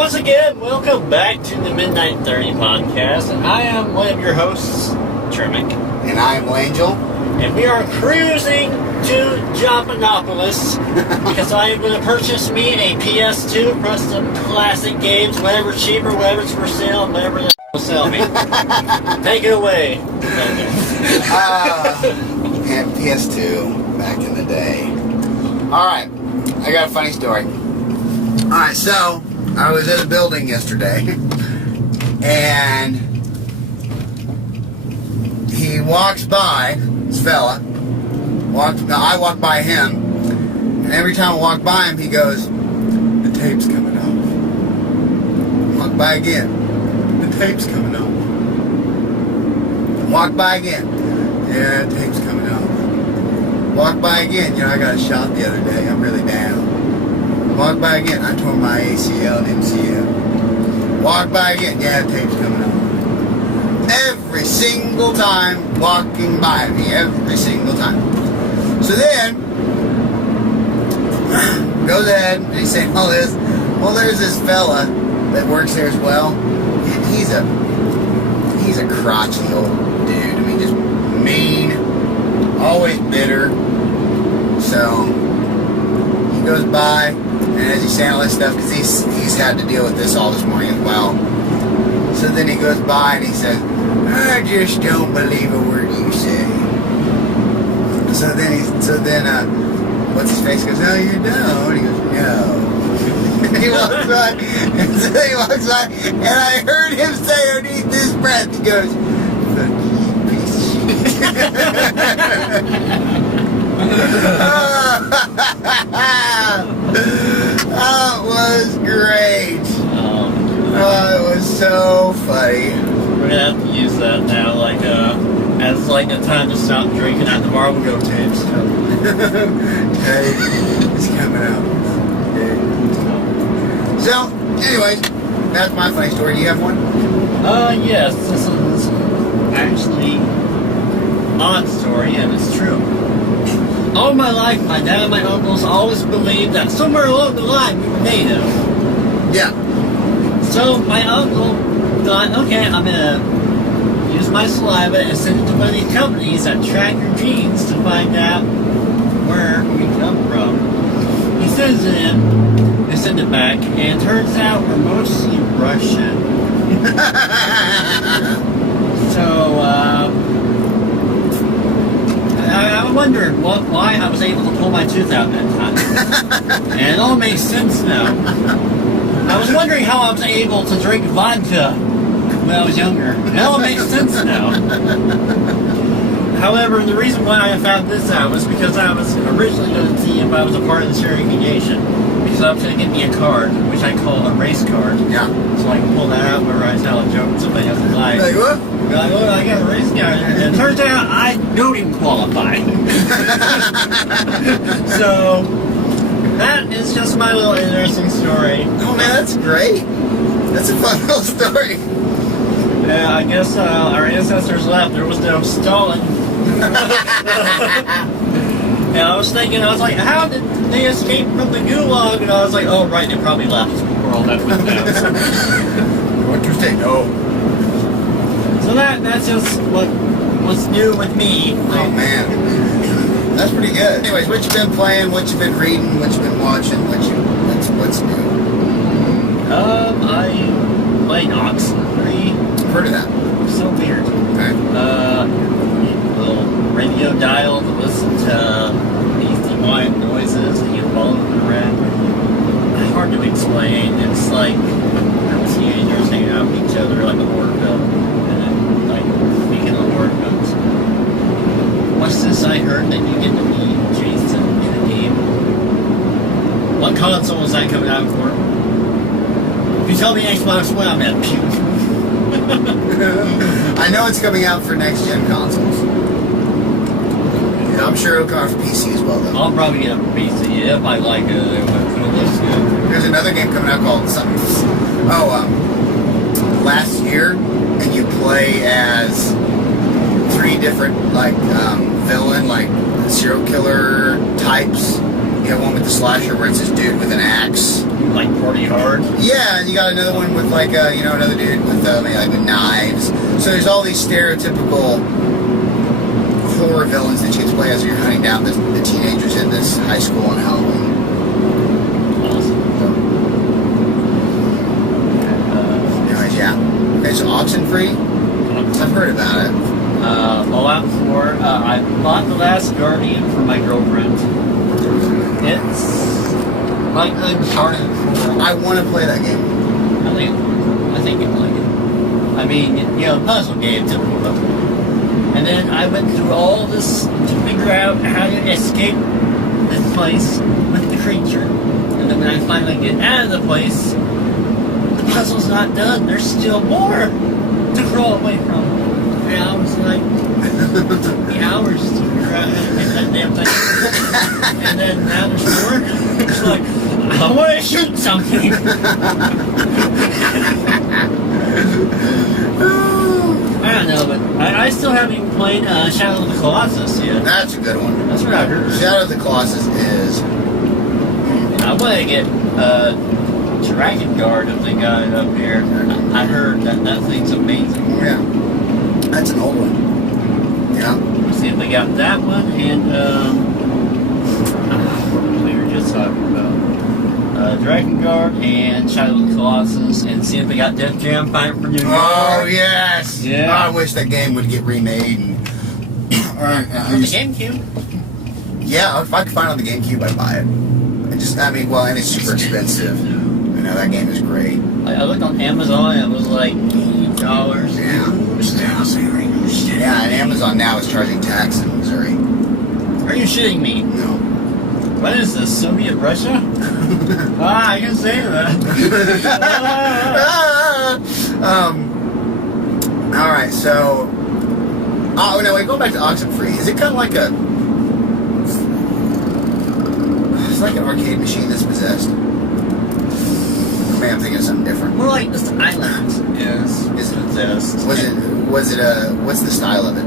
once again, welcome back to the Midnight 30 podcast. And I am one of your hosts, Tremick. And I am Angel. And we are cruising to Japanopoulos because I am going to purchase me a PS2 plus some classic games, whatever's cheaper, whatever's for sale, whatever they will sell me. Take it away. And PS2 back in the day. Alright, I got a funny story. Alright, so I was in a building yesterday and he walks by, this fella, I walk by him, and every time I walk by him he goes, the tape's coming off. Walk by again, the tape's coming off. Walk by again, yeah, the tape's coming off. Walk by again, I got a shot the other day, I'm really down. Walk by again, I tore my ACL and MCL. Walk by again, yeah, the tape's coming off. Every single time walking by me, every single time. So then, goes ahead and he's saying all this. Well, there's this fella that works there as well. And he's a crotchety old dude. I mean, just mean, always bitter. So he goes by, and as he's saying all this stuff, because he's had to deal with this all this morning as well. So then he goes by and he says, I just don't believe a word you say. So then what's his face goes, no, you don't. He goes, no. He walks by, and so he walks by, and I heard him say underneath his breath, he goes, fuck you, piece of shit. That was great. It was so funny. We're gonna have to use that now, as a time to stop drinking at the bar. We'll go tape stuff. Hey, it's coming out. Okay. So, anyways, that's my funny story. Do you have one? Yes. This is actually an odd story, and it's true. All my life, my dad and my uncles always believed that somewhere along the line we were native. Yeah. So my uncle thought, okay, I'm gonna use my saliva and send it to one of these companies that track your genes to find out where we come from. He sends it in, they send it back, and it turns out we're mostly Russian. So, I wondered why I was able to pull my tooth out that time. And it all makes sense now. I was wondering how I was able to drink vodka when I was younger. It all makes sense now. However, the reason why I found this out was because I was originally going to see if I was a part of the certification. Because I was going to get me a card, which I call a race card. Yeah. So I can pull that out whenever I tell a joke and somebody has to lie. Like what? Like, oh, I got a race card. And it turns out I don't even qualify. So that is just my little interesting story. Oh man, that's great. That's a fun little story. Yeah, I guess our ancestors left. There was no Stalin. And I was like, how did they escape from the gulag? And I was like, oh right, they probably left before all that went down. What you say? No. So that's just what's new with me. Oh man, that's pretty good. Anyways, what you been playing? What you been reading? What you been watching? What's new? I played Oxenfree. I've heard of that. So weird. Okay. Little radio dial to listen to these white noises and you follow them around. Hard to explain. It's like teenagers hanging out with each other like a horror film. And then, speaking of horror films, what's this I heard that you get to meet Jason in a game? What console is that coming out for? If you tell me Xbox One, I'm gonna puke. I know it's coming out for next-gen consoles. Yeah, I'm sure it'll come out for PC as well, though. I'll probably get a PC if I like it. It looks good. There's another game coming out called something. Last Year, and you play as 3 different villain, serial killer types You got one with the slasher where it's this dude with an axe. Like Party Hard. Yeah, and you got another one with like another dude with maybe like with knives. So there's all these stereotypical horror villains that you get to play as you're hunting down the teenagers in this high school on Halloween. Awesome. Anyways, yeah. Okay, so Oxenfree. I've heard about it. Fallout 4. I bought The Last Guardian for my girlfriend. It's like Uncharted 4. I want to play that game. I think you'd like it. I mean, puzzle game, typical puzzle. And then I went through all this to figure out how to escape this place with the creature. And then when I finally get out of the place, the puzzle's not done. There's still more to crawl away from. And I was like, the hours to figure out how to get that damn thing. And then now there's more. It's like, I want to shoot something. I don't know, but I still haven't even played Shadow of the Colossus yet. That's a good one. That's what I heard. Shadow of the Colossus is... I want to get Dragon Guard if they got it up here. I heard that thing's amazing. Yeah. That's an old one. Yeah. Let's see if they got that one, and we were just talking about Dragon Guard and Shadow of the Colossus, and see if they got Def Jam Fight for New York. Oh, yes! Yeah. I wish that game would get remade. And, On the GameCube. Yeah, if I could find it on the GameCube, I'd buy it. And it's super expensive. I know, that game is great. I looked on Amazon, and it was like $80. Yeah. Yeah, and Amazon now is charging tax in Missouri. Are you shitting me? No. What is this, Soviet Russia? I can say that. Alright, so... Oh, no, wait, going back to Oxenfree. Is it kind of like a... It's like an arcade machine that's possessed. Or maybe I'm thinking of something different. More like this island is possessed. Was it what's the style of it?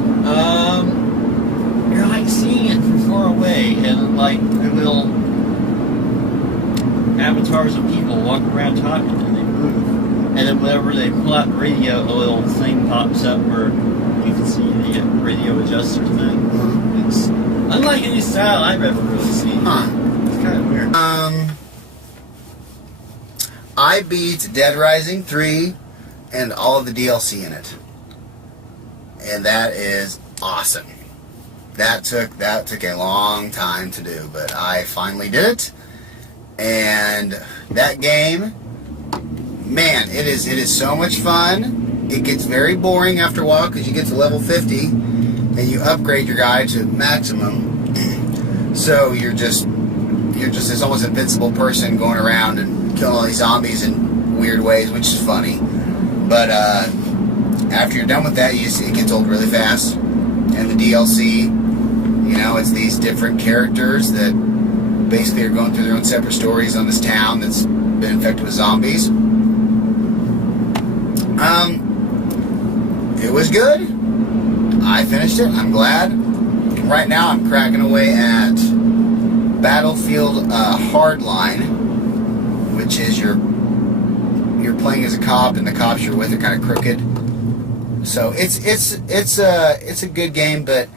You're like seeing it from far away, and like the little avatars of people walking around talking, and they move. And then whenever they pull out the radio, a little thing pops up where you can see the radio adjuster thing. It's unlike any style I've ever really seen. Huh. It's kind of weird. I beat Dead Rising 3 and all of the DLC in it. And that is awesome. That took a long time to do, but I finally did it. And that game, man, it is so much fun. It gets very boring after a while because you get to level 50 and you upgrade your guy to maximum. So you're just this almost invincible person going around and killing all these zombies in weird ways, which is funny. But after you're done with that, it gets old really fast. And the DLC, it's these different characters that basically are going through their own separate stories on this town that's been infected with zombies. It was good. I finished it. I'm glad. Right now, I'm cracking away at Battlefield Hardline, which is you're playing as a cop, and the cops you're with are kind of crooked. So it's a good game, but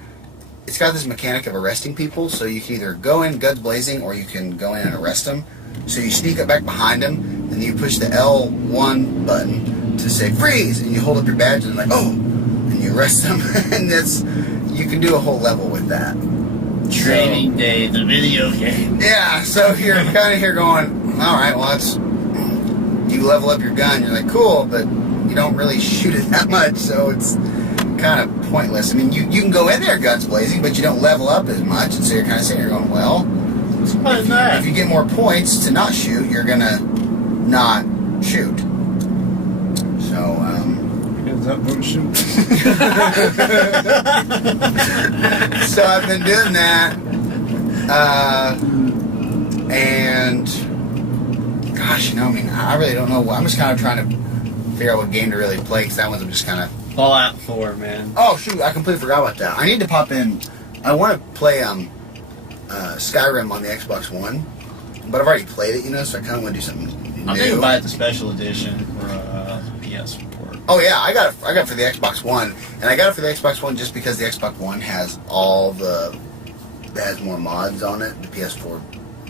it's got this mechanic of arresting people. So you can either go in guns blazing, or you can go in and arrest them. So you sneak up back behind them, and then you push the L1 button to say freeze, and you hold up your badge, and like, oh, and you arrest them, and you can do a whole level with that. Training Day, the video game. Yeah, so you're kind of here going, all right, well, you level up your gun, you're like, cool, but you don't really shoot it that much, so it's kind of pointless. I mean, you can go in there guns blazing, but you don't level up as much, and so you're kind of sitting here going, well, if you get more points to not shoot, you're going to not shoot. So, Hands up, don't shoot. so I've been doing that, and gosh, I really don't know. I'm just kind of trying to figure out what game to really play, because that one's I'm just kind of... Fallout 4, man. Oh, shoot, I completely forgot about that. I need to pop in... I want to play Skyrim on the Xbox One, but I've already played it, so I kind of want to do something new. I'm thinking about the special edition for PS4. Oh yeah, I got it for the Xbox One, and I got it for the Xbox One just because the Xbox One has has more mods on it. The PS4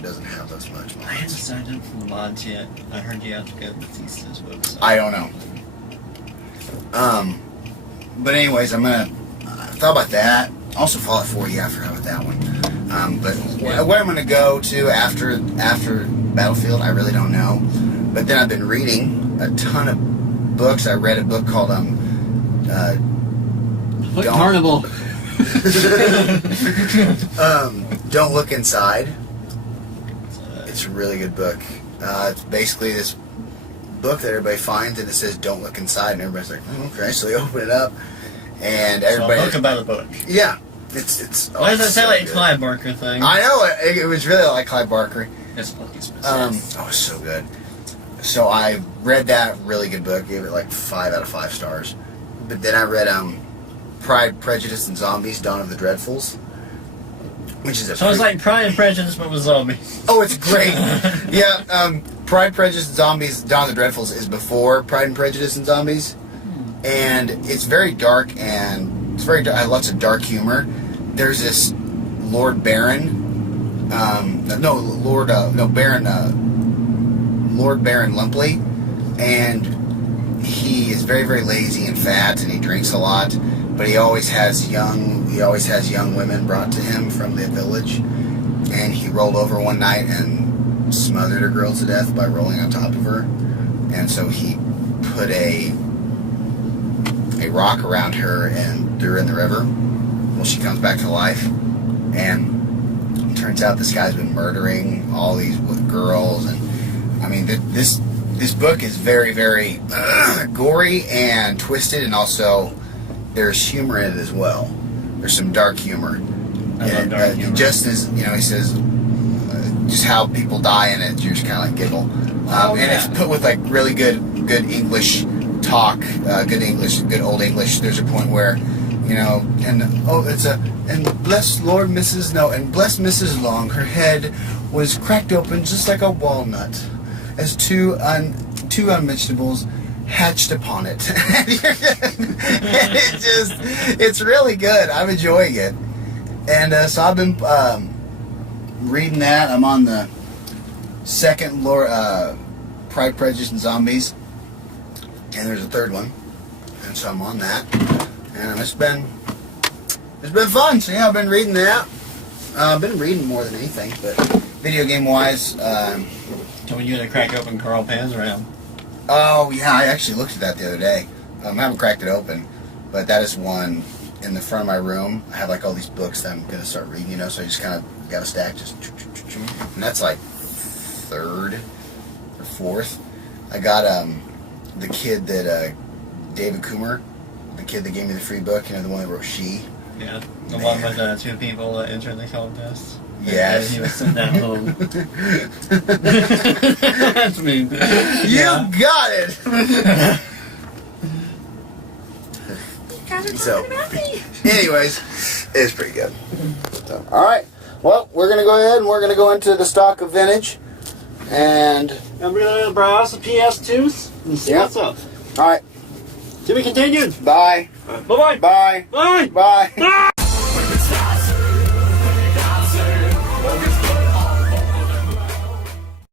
doesn't have as much mods. I haven't signed up for the mods yet. I heard you have to go to Bethesda's website. I don't know. But anyways, I thought about that. Also, Fallout 4. Yeah, I forgot about that one. But where I'm gonna go to after Battlefield, I really don't know. But then I've been reading a ton of books. I read a book called Carnival. Don't Look Inside. It's a really good book. It's basically this book that everybody finds and it says "Don't look inside," and everybody's like, okay. So they open it up, and everybody. So a book about a book. Yeah, it's. Why does that sound like a good. Clive Barker thing? I know it was really like Clive Barker. It's fucking specific. Oh, it's so good. So I read that really good book, gave it like 5 out of 5 stars. But then I read Pride, Prejudice, and Zombies: Dawn of the Dreadfuls, which is So it's like Pride and Prejudice but with zombies. Oh, it's great. Yeah, Pride, Prejudice, and Zombies: Dawn of the Dreadfuls is before Pride and Prejudice and Zombies, and it's very dark and it's very lots of dark humor. There's this Lord Baron. Lord Baron Lumpley, and he is very, very lazy and fat, and he drinks a lot. But he always has young women brought to him from the village. And he rolled over one night and smothered a girl to death by rolling on top of her. And so he put a rock around her and threw her in the river. Well, she comes back to life, and it turns out this guy's been murdering all these girls. And I mean, this book is very, very gory and twisted, and also there's humor in it as well. There's some dark humor. I love dark humor. Just as, he says, just how people die in it, you just kind of like giggle. And it's put with like really good English talk, good old English. There's a point where, and bless Lord Mrs. and bless Mrs. Long, her head was cracked open just like a walnut, as two unmentionables hatched upon it. And it's really good. I'm enjoying it. And so I've been reading that. I'm on the second Pride, Prejudice, and Zombies. And there's a third one. And so I'm on that. And it's been fun. So yeah, I've been reading that. I've been reading more than anything, but video game wise. So when you gonna crack open Carl Panzeram? Oh yeah, I actually looked at that the other day. I haven't cracked it open, but that is one in the front of my room. I have like all these books that I'm gonna start reading, so I just kind of got a stack, and that's like third or fourth. I got the kid that David Coomer, the kid that gave me the free book, the one that wrote She. Yeah, the one with the 2 people that entered the contest. Yes. And he was sitting at home. That's me. You got it. So, anyways, it's pretty good. So, all right. Well, we're gonna go ahead and we're gonna go into the stock of vintage, and we're gonna browse the PS2s and see what's up. All right. To be continued. Bye. Bye-bye. Bye. Bye. Bye. Bye.